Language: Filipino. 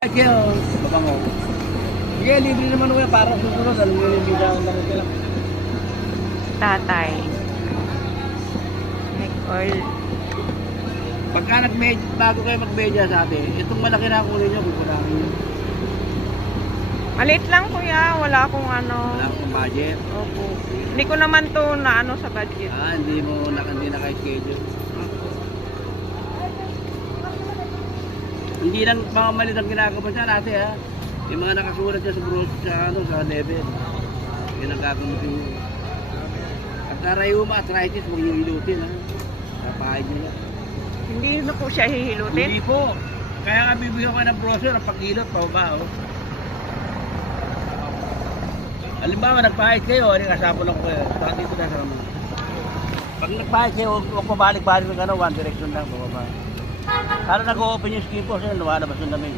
Kayo, babango. Sige, libre naman ko yan para susunod. Alam mo yung bida ang lamot nila. Tatay. Neck oil. Pagka bago kayo mag-media sa atin, itong malaki na kunin nyo, kukunahin nyo. Maliit lang kuya, wala akong ano. Wala akong budget. Opo. Hindi ko naman to na ano sa budget. Hindi na kayo-schedule. Hindi lang mga malit ang ginagawa siya natin ha. Yung mga nakasulat siya sa sa level. Yan ang gagamit yung pagka-rayuma, arthritis, huwag yung hilutin ha. Kapahid nyo yan. Hindi na po siya hihilutin? Hindi po. Kaya nga bibigyan ko ng brochure ang paghilot, pababa oh. Halimbawa, nagpahid kayo, kasapon ako kayo. Bakit dito na sa mga. Pag nagpahid kayo, huwag pabalik-balik ng one direction lang, pababa. Para nag-open yung skin po, lumalabas yung lamig.